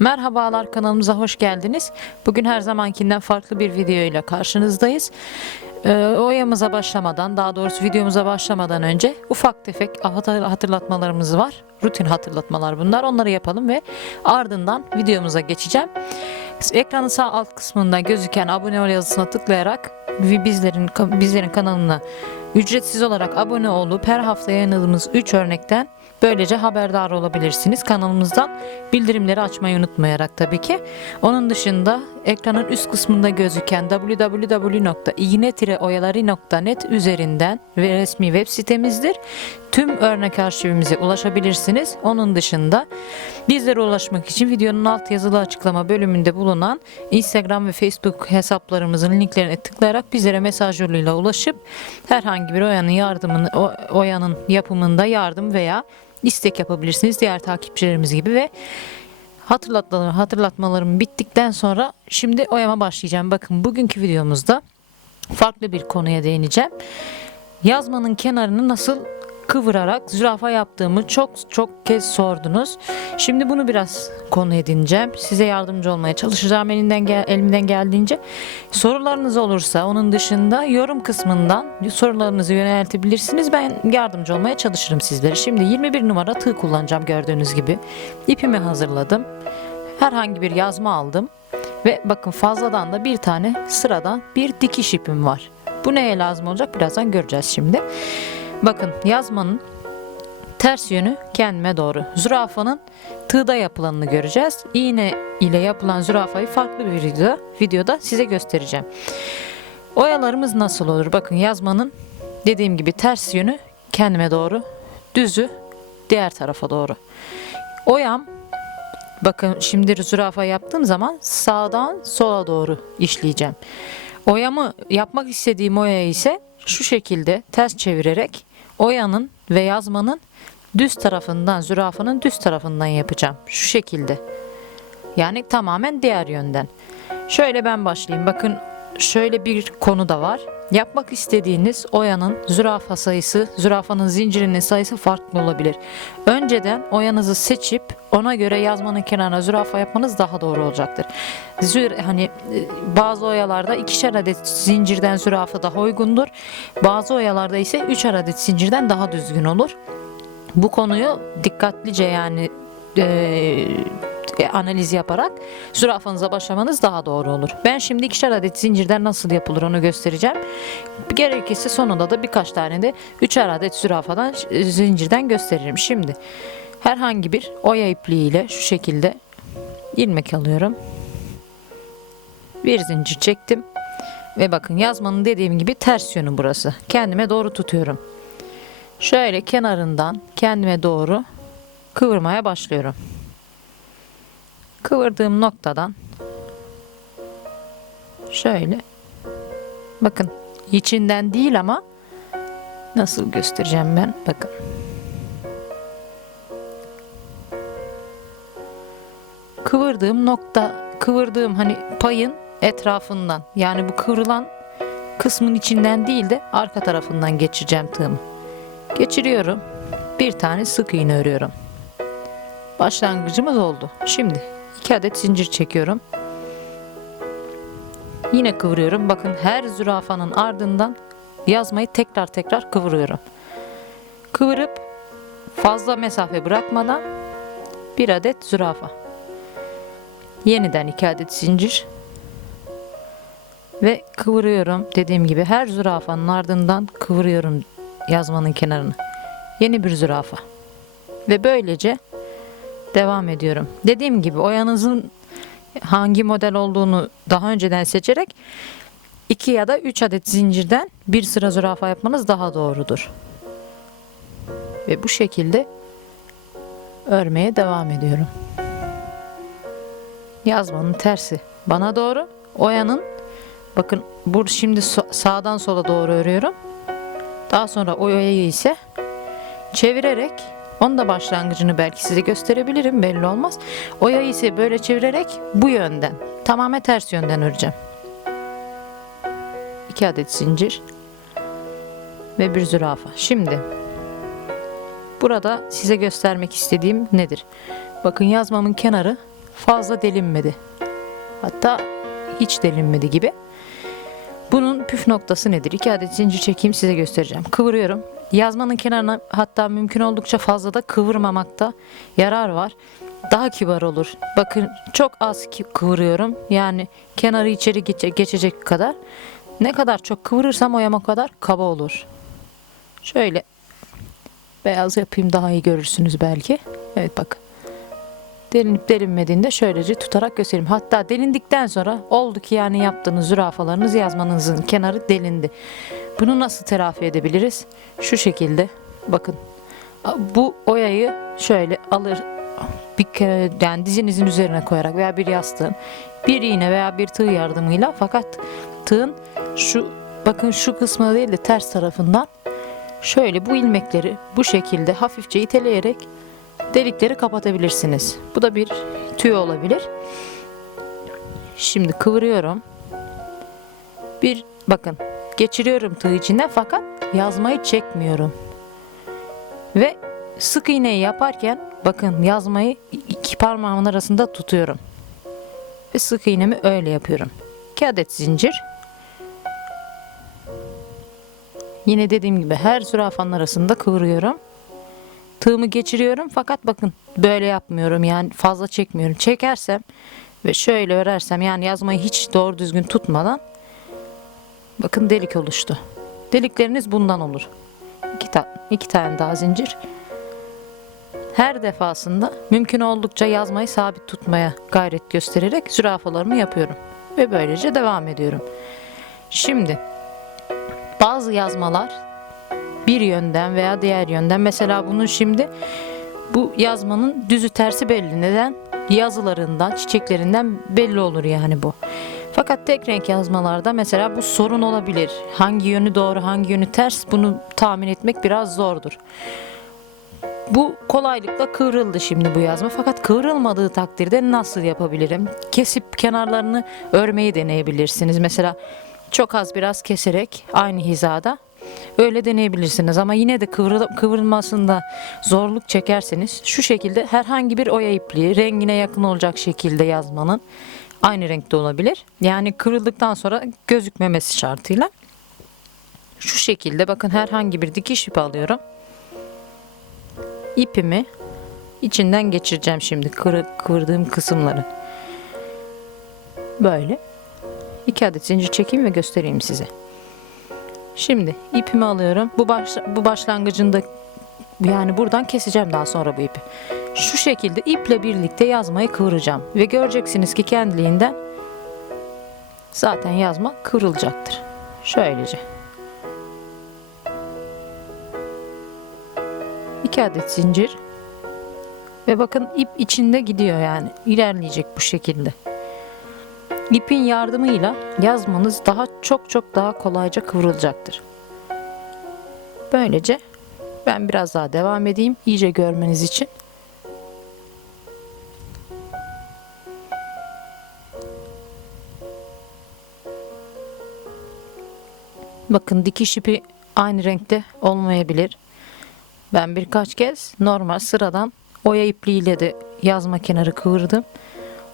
Merhabalar kanalımıza hoş geldiniz. Bugün her zamankinden farklı bir video ile karşınızdayız. Ee, oyamıza başlamadan, daha doğrusu videomuza başlamadan önce ufak tefek hatır- hatırlatmalarımız var. Rutin hatırlatmalar bunlar. Onları yapalım ve ardından videomuza geçeceğim. Ekranın sağ alt kısmında gözüken abone ol yazısına tıklayarak bizlerin bizlerin kanalına ücretsiz olarak abone olup her hafta yayınladığımız 3 örnekten böylece haberdar olabilirsiniz. Kanalımızdan bildirimleri açmayı unutmayarak tabii ki. Onun dışında ekranın üst kısmında gözüken www.iğne-oyaları.net üzerinden ve resmi web sitemizdir. Tüm örnek arşivimize ulaşabilirsiniz. Onun dışında bizlere ulaşmak için videonun alt yazılı açıklama bölümünde bulunan Instagram ve Facebook hesaplarımızın linklerine tıklayarak bizlere mesaj yoluyla ulaşıp herhangi bir oyanın yardımını oyanın yapımında yardım veya istek yapabilirsiniz diğer takipçilerimiz gibi ve hatırlatmalarım, hatırlatmalarım bittikten sonra şimdi oyama başlayacağım. Bakın bugünkü videomuzda farklı bir konuya değineceğim. Yazmanın kenarını nasıl kıvırarak zürafa yaptığımı çok çok kez sordunuz. Şimdi bunu biraz konu edineceğim. Size yardımcı olmaya çalışacağım elinden gel, elimden geldiğince. Sorularınız olursa onun dışında yorum kısmından sorularınızı yöneltebilirsiniz. Ben yardımcı olmaya çalışırım sizlere. Şimdi 21 numara tığ kullanacağım gördüğünüz gibi. İpimi hazırladım. Herhangi bir yazma aldım. Ve bakın fazladan da bir tane sıradan bir dikiş ipim var. Bu neye lazım olacak birazdan göreceğiz şimdi. Bakın yazmanın ters yönü kendime doğru. Zürafanın tığda yapılanını göreceğiz. İğne ile yapılan zürafayı farklı bir videoda, videoda size göstereceğim. Oyalarımız nasıl olur? Bakın yazmanın dediğim gibi ters yönü kendime doğru, düzü diğer tarafa doğru. Oyam bakın şimdi zürafa yaptığım zaman sağdan sola doğru işleyeceğim. Oyamı yapmak istediğim oya ise şu şekilde ters çevirerek oyanın ve yazmanın düz tarafından zürafanın düz tarafından yapacağım. Şu şekilde. Yani tamamen diğer yönden. Şöyle ben başlayayım. Bakın şöyle bir konu da var. Yapmak istediğiniz oyanın zürafa sayısı, zürafanın zincirinin sayısı farklı olabilir. Önceden oyanızı seçip ona göre yazmanın kenarına zürafa yapmanız daha doğru olacaktır. Zür, hani e, bazı oyalarda ikişer adet zincirden zürafa daha uygundur. Bazı oyalarda ise üçer adet zincirden daha düzgün olur. Bu konuyu dikkatlice yani e, analiz yaparak zürafanıza başlamanız daha doğru olur. Ben şimdi ikişer adet zincirden nasıl yapılır onu göstereceğim. Gerekirse sonunda da birkaç tane de üçer adet zürafadan e, zincirden gösteririm. Şimdi herhangi bir oya ipliğiyle şu şekilde ilmek alıyorum. Bir zincir çektim. Ve bakın yazmanın dediğim gibi ters yönü burası. Kendime doğru tutuyorum. Şöyle kenarından kendime doğru kıvırmaya başlıyorum. Kıvırdığım noktadan şöyle bakın içinden değil ama nasıl göstereceğim ben bakın. Kıvırdığım nokta kıvırdığım hani payın etrafından yani bu kıvrılan kısmın içinden değil de arka tarafından geçireceğim tığımı. Geçiriyorum. Bir tane sık iğne örüyorum. Başlangıcımız oldu. Şimdi iki adet zincir çekiyorum. Yine kıvırıyorum. Bakın her zürafanın ardından yazmayı tekrar tekrar kıvırıyorum. Kıvırıp fazla mesafe bırakmadan bir adet zürafa. Yeniden iki adet zincir ve kıvırıyorum. Dediğim gibi her zürafanın ardından kıvırıyorum yazmanın kenarını. Yeni bir zürafa. Ve böylece devam ediyorum. Dediğim gibi oyanızın hangi model olduğunu daha önceden seçerek 2 ya da 3 adet zincirden bir sıra zürafa yapmanız daha doğrudur. Ve bu şekilde örmeye devam ediyorum. Yazmanın tersi bana doğru, oyanın bakın bu şimdi sağdan sola doğru örüyorum. Daha sonra oyayı ise çevirerek onun da başlangıcını belki size gösterebilirim belli olmaz. Oyayı ise böyle çevirerek bu yönden tamamen ters yönden öreceğim. 2 adet zincir ve bir zürafa. Şimdi burada size göstermek istediğim nedir? Bakın yazmamın kenarı fazla delinmedi. Hatta hiç delinmedi gibi. Bunun püf noktası nedir? İki adet zincir çekeyim size göstereceğim. Kıvırıyorum. Yazmanın kenarına hatta mümkün oldukça fazla da kıvırmamakta yarar var. Daha kibar olur. Bakın çok az kıvırıyorum. Yani kenarı içeri geçe- geçecek kadar. Ne kadar çok kıvırırsam oyam o kadar kaba olur. Şöyle beyaz yapayım daha iyi görürsünüz belki. Evet bakın. Delinip delinmediğinde şöylece tutarak göstereyim. Hatta delindikten sonra oldu ki yani yaptığınız zürafalarınız yazmanızın kenarı delindi. Bunu nasıl telafi edebiliriz? Şu şekilde bakın. Bu oyayı şöyle alır bir kere yani dizinizin üzerine koyarak veya bir yastığın bir iğne veya bir tığ yardımıyla fakat tığın şu bakın şu kısmı değil de ters tarafından şöyle bu ilmekleri bu şekilde hafifçe iteleyerek delikleri kapatabilirsiniz. Bu da bir tüy olabilir. Şimdi kıvırıyorum. Bir bakın geçiriyorum tığ içine fakat yazmayı çekmiyorum. Ve sık iğneyi yaparken bakın yazmayı iki parmağımın arasında tutuyorum. Ve sık iğnemi öyle yapıyorum. 2 adet zincir. Yine dediğim gibi her zürafanın arasında kıvırıyorum. Tığımı geçiriyorum fakat bakın böyle yapmıyorum yani fazla çekmiyorum. Çekersem ve şöyle örersem yani yazmayı hiç doğru düzgün tutmadan bakın delik oluştu. Delikleriniz bundan olur. İki, ta- iki tane daha zincir. Her defasında mümkün oldukça yazmayı sabit tutmaya gayret göstererek zürafalarımı yapıyorum. Ve böylece devam ediyorum. Şimdi bazı yazmalar bir yönden veya diğer yönden mesela bunun şimdi bu yazmanın düzü tersi belli. Neden? Yazılarından, çiçeklerinden belli olur yani bu. Fakat tek renk yazmalarda mesela bu sorun olabilir. Hangi yönü doğru, hangi yönü ters bunu tahmin etmek biraz zordur. Bu kolaylıkla kıvrıldı şimdi bu yazma. Fakat kıvrılmadığı takdirde nasıl yapabilirim? Kesip kenarlarını örmeyi deneyebilirsiniz. Mesela çok az biraz keserek aynı hizada öyle deneyebilirsiniz. Ama yine de kıvrıl- kıvrılmasında zorluk çekerseniz şu şekilde herhangi bir oya ipliği rengine yakın olacak şekilde yazmanın aynı renkte olabilir. Yani kıvrıldıktan sonra gözükmemesi şartıyla şu şekilde bakın herhangi bir dikiş ipi alıyorum ipimi içinden geçireceğim şimdi kırı, kıvırdığım kısımları. Böyle. iki adet zincir çekeyim ve göstereyim size. Şimdi ipimi alıyorum. Bu baş, bu başlangıcında yani buradan keseceğim daha sonra bu ipi. Şu şekilde iple birlikte yazmayı kıvıracağım ve göreceksiniz ki kendiliğinden zaten yazma kıvrılacaktır. Şöylece. 2 adet zincir ve bakın ip içinde gidiyor yani ilerleyecek bu şekilde. İpin yardımıyla yazmanız daha çok çok daha kolayca kıvrılacaktır. Böylece ben biraz daha devam edeyim iyice görmeniz için. Bakın dikiş ipi aynı renkte olmayabilir. Ben birkaç kez normal sıradan oya ipliğiyle de yazma kenarı kıvırdım.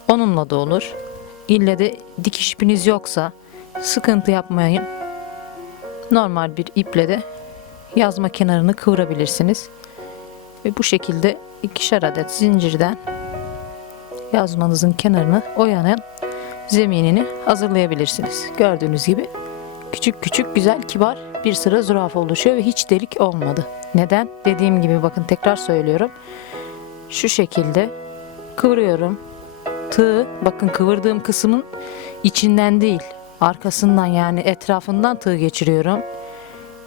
Onunla da olur. İlle de dikiş ipiniz yoksa sıkıntı yapmayın. Normal bir iple de yazma kenarını kıvırabilirsiniz. Ve bu şekilde ikişer adet zincirden yazmanızın kenarını oyanın zeminini hazırlayabilirsiniz. Gördüğünüz gibi küçük küçük güzel kibar bir sıra zürafa oluşuyor ve hiç delik olmadı. Neden? Dediğim gibi bakın tekrar söylüyorum. Şu şekilde kıvırıyorum. Tığ bakın kıvırdığım kısmın içinden değil arkasından yani etrafından tığ geçiriyorum.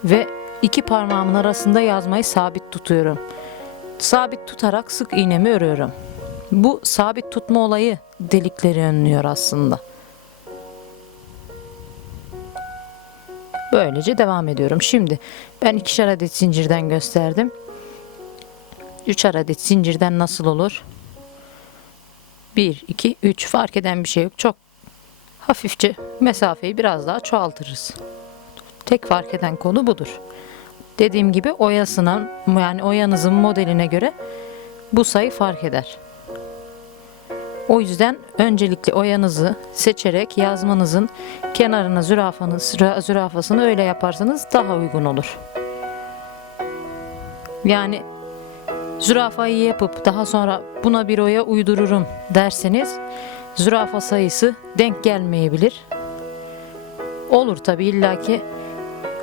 Ve iki parmağımın arasında yazmayı sabit tutuyorum. Sabit tutarak sık iğnemi örüyorum. Bu sabit tutma olayı delikleri önlüyor aslında. Böylece devam ediyorum. Şimdi ben ikişer adet zincirden gösterdim. Üçer adet zincirden nasıl olur? 1, 2, 3 fark eden bir şey yok. Çok hafifçe mesafeyi biraz daha çoğaltırız. Tek fark eden konu budur. Dediğim gibi oyasına yani oyanızın modeline göre bu sayı fark eder. O yüzden öncelikle oyanızı seçerek yazmanızın kenarına zürafanız, züra- zürafasını öyle yaparsanız daha uygun olur. Yani zürafayı yapıp daha sonra buna bir oya uydururum derseniz zürafa sayısı denk gelmeyebilir. Olur tabi illaki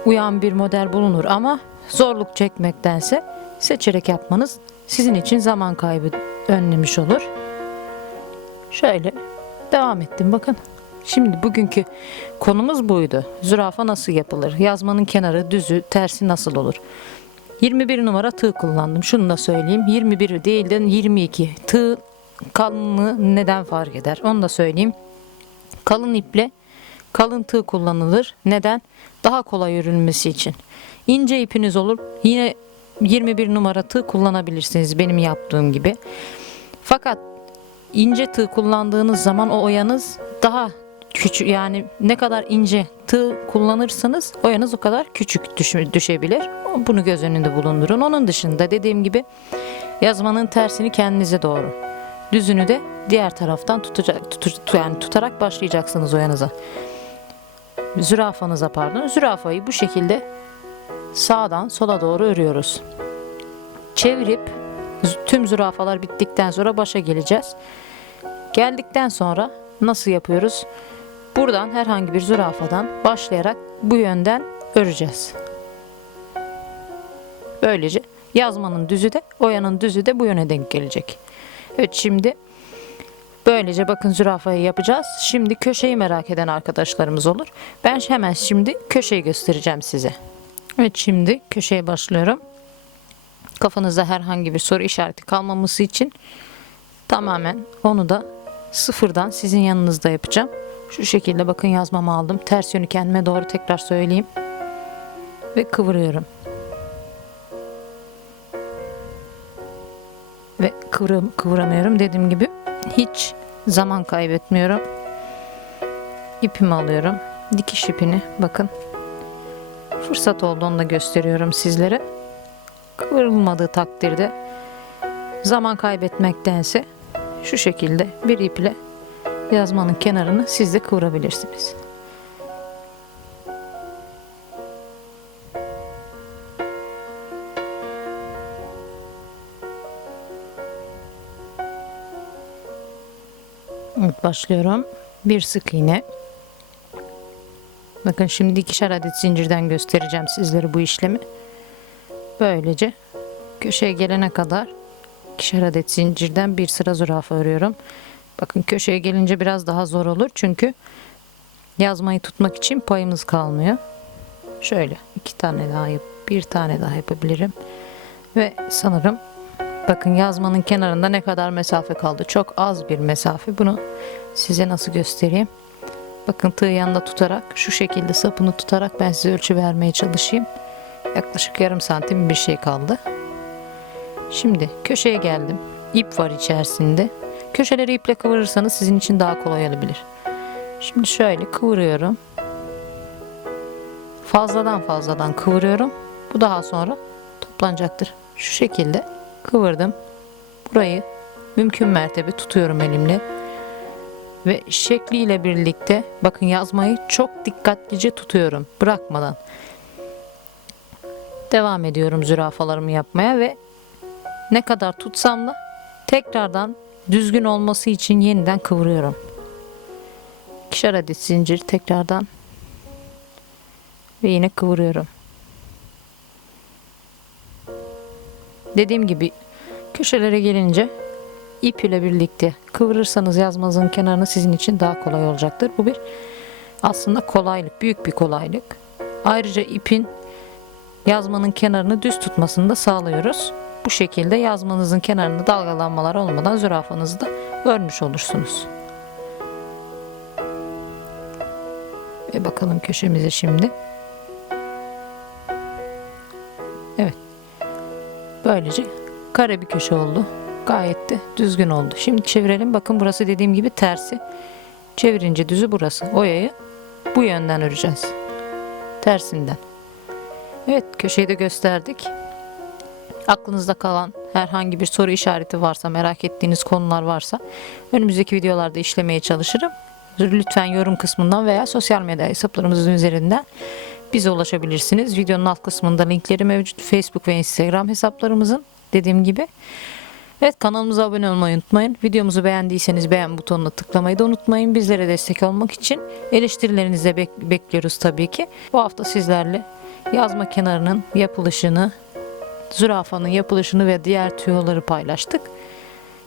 uyan bir model bulunur ama zorluk çekmektense seçerek yapmanız sizin için zaman kaybı önlemiş olur. Şöyle devam ettim bakın. Şimdi bugünkü konumuz buydu. Zürafa nasıl yapılır? Yazmanın kenarı, düzü, tersi nasıl olur? 21 numara tığ kullandım. Şunu da söyleyeyim. 21 değil de 22. Tığ kalınlığı neden fark eder? Onu da söyleyeyim. Kalın iple kalın tığ kullanılır. Neden? Daha kolay örülmesi için. İnce ipiniz olur. Yine 21 numara tığ kullanabilirsiniz benim yaptığım gibi. Fakat ince tığ kullandığınız zaman o oyanız daha küçük yani ne kadar ince tığ kullanırsanız oyanız o kadar küçük düş- düşebilir. Bunu göz önünde bulundurun. Onun dışında dediğim gibi yazmanın tersini kendinize doğru. Düzünü de diğer taraftan tutacak tutu- yani tutarak başlayacaksınız oyanıza. Zürafanıza pardon. Zürafayı bu şekilde sağdan sola doğru örüyoruz. Çevirip tüm zürafalar bittikten sonra başa geleceğiz. Geldikten sonra nasıl yapıyoruz? Buradan herhangi bir zürafadan başlayarak bu yönden öreceğiz. Böylece yazmanın düzü de oyanın düzü de bu yöne denk gelecek. Evet şimdi böylece bakın zürafayı yapacağız. Şimdi köşeyi merak eden arkadaşlarımız olur. Ben hemen şimdi köşeyi göstereceğim size. Evet şimdi köşeye başlıyorum. Kafanızda herhangi bir soru işareti kalmaması için tamamen onu da sıfırdan sizin yanınızda yapacağım. Şu şekilde bakın yazmamı aldım. Ters yönü kendime doğru tekrar söyleyeyim. Ve kıvırıyorum. Ve kıvırım, kıvıramıyorum dediğim gibi. Hiç zaman kaybetmiyorum. İpimi alıyorum. Dikiş ipini bakın. Fırsat olduğunda gösteriyorum sizlere. Kıvrılmadığı takdirde zaman kaybetmektense şu şekilde bir iple yazmanın kenarını siz de kıvırabilirsiniz. Evet başlıyorum. Bir sık iğne. Bakın şimdi ikişer adet zincirden göstereceğim sizlere bu işlemi. Böylece köşeye gelene kadar ikişer adet zincirden bir sıra zürafa örüyorum. Bakın köşeye gelince biraz daha zor olur çünkü yazmayı tutmak için payımız kalmıyor. Şöyle iki tane daha yap, bir tane daha yapabilirim. Ve sanırım bakın yazmanın kenarında ne kadar mesafe kaldı. Çok az bir mesafe. Bunu size nasıl göstereyim? Bakın tığ yanında tutarak şu şekilde sapını tutarak ben size ölçü vermeye çalışayım. Yaklaşık yarım santim bir şey kaldı. Şimdi köşeye geldim. İp var içerisinde. Köşeleri iple kıvırırsanız sizin için daha kolay olabilir. Şimdi şöyle kıvırıyorum. Fazladan fazladan kıvırıyorum. Bu daha sonra toplanacaktır. Şu şekilde kıvırdım. Burayı mümkün mertebe tutuyorum elimle. Ve şekliyle birlikte bakın yazmayı çok dikkatlice tutuyorum bırakmadan. Devam ediyorum zürafalarımı yapmaya ve ne kadar tutsam da tekrardan düzgün olması için yeniden kıvırıyorum. İkişer adet zincir tekrardan ve yine kıvırıyorum. Dediğim gibi köşelere gelince ip ile birlikte kıvırırsanız yazmanızın kenarını sizin için daha kolay olacaktır. Bu bir aslında kolaylık, büyük bir kolaylık. Ayrıca ipin yazmanın kenarını düz tutmasını da sağlıyoruz. Bu şekilde yazmanızın kenarında dalgalanmalar olmadan zürafanızı da örmüş olursunuz. Ve bakalım köşemize şimdi. Evet. Böylece kare bir köşe oldu. Gayet de düzgün oldu. Şimdi çevirelim. Bakın burası dediğim gibi tersi. Çevirince düzü burası. Oyayı bu yönden öreceğiz. Tersinden. Evet köşeyi de gösterdik. Aklınızda kalan herhangi bir soru işareti varsa, merak ettiğiniz konular varsa önümüzdeki videolarda işlemeye çalışırım. Lütfen yorum kısmından veya sosyal medya hesaplarımızın üzerinden bize ulaşabilirsiniz. Videonun alt kısmında linkleri mevcut. Facebook ve Instagram hesaplarımızın dediğim gibi. Evet kanalımıza abone olmayı unutmayın. Videomuzu beğendiyseniz beğen butonuna tıklamayı da unutmayın. Bizlere destek olmak için eleştirilerinizi bek- bekliyoruz tabii ki. Bu hafta sizlerle yazma kenarının yapılışını, zürafanın yapılışını ve diğer tüyoları paylaştık.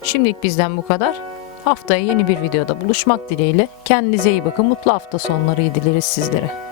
Şimdilik bizden bu kadar. Haftaya yeni bir videoda buluşmak dileğiyle. Kendinize iyi bakın. Mutlu hafta sonları dileriz sizlere.